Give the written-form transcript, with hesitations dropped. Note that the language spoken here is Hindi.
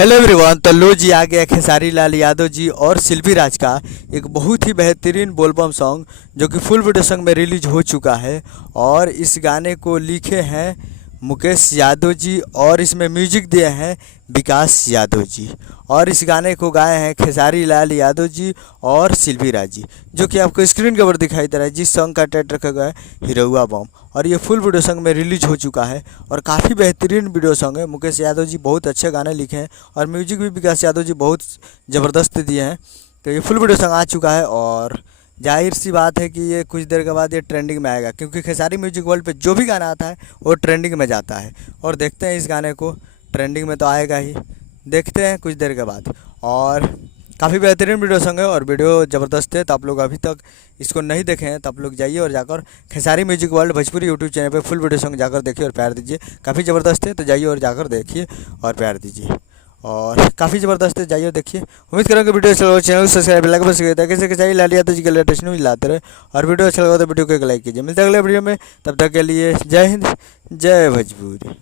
Hello everyone. तो लो जी आ गया खेसारी लाल यादव जी और शिल्पी राज का एक बहुत ही बेहतरीन बोलबम सॉन्ग जो कि फुल वीडियो सॉन्ग में रिलीज हो चुका है। और इस गाने को लिखे हैं मुकेश यादव जी और इसमें म्यूजिक दिए हैं विकास यादव जी। और इस गाने को गाए हैं खेसारी लाल यादव जी और शिल्पी राज जी, जो कि आपको स्क्रीन के ऊपर दिखाई दे रहा है। जिस सॉन्ग का टाइटल रखा गया है हिरौआ बम। और ये फुल वीडियो सॉन्ग में रिलीज हो चुका है और काफ़ी बेहतरीन वीडियो सॉन्ग है। मुकेश यादव जी बहुत अच्छे गाने लिखे हैं और म्यूजिक भी विकास यादव जी बहुत ज़बरदस्त दिए हैं। तो ये फुल वीडियो सॉन्ग आ चुका है और जाहिर सी बात है कि ये कुछ देर के बाद ये ट्रेंडिंग में आएगा, क्योंकि खेसारी म्यूजिक वर्ल्ड पे जो भी गाना आता है वो ट्रेंडिंग में जाता है। और देखते हैं इस गाने को, ट्रेंडिंग में तो आएगा ही, देखते हैं कुछ देर के बाद। और काफ़ी बेहतरीन वीडियो सॉन्ग है और वीडियो ज़बरदस्त है। तो आप लोग अभी तक इसको नहीं देखे हैं तो आप लोग जाइए और जाकर Khesari music world Bhojpuri YouTube channel पे फुल वीडियो सॉन्ग जाकर देखिए और प्यार दीजिए। काफ़ी ज़बरदस्त है, तो जाइए और जाकर देखिए और प्यार दीजिए। और काफ़ी ज़बरदस्त है, जाइए देखिए। उम्मीद करूँगा वीडियो अच्छा लगा, चैनल को सब्सक्राइब लाइक बस कैसे खेसारी लाल यादव जी के लेटेस्ट न्यूज लाते रहे। और वीडियो अच्छा लगा तो वीडियो को एक लाइक कीजिए। मिलते हैं अगले वीडियो में, तब तक के लिए जय हिंद जय भोजपुरी।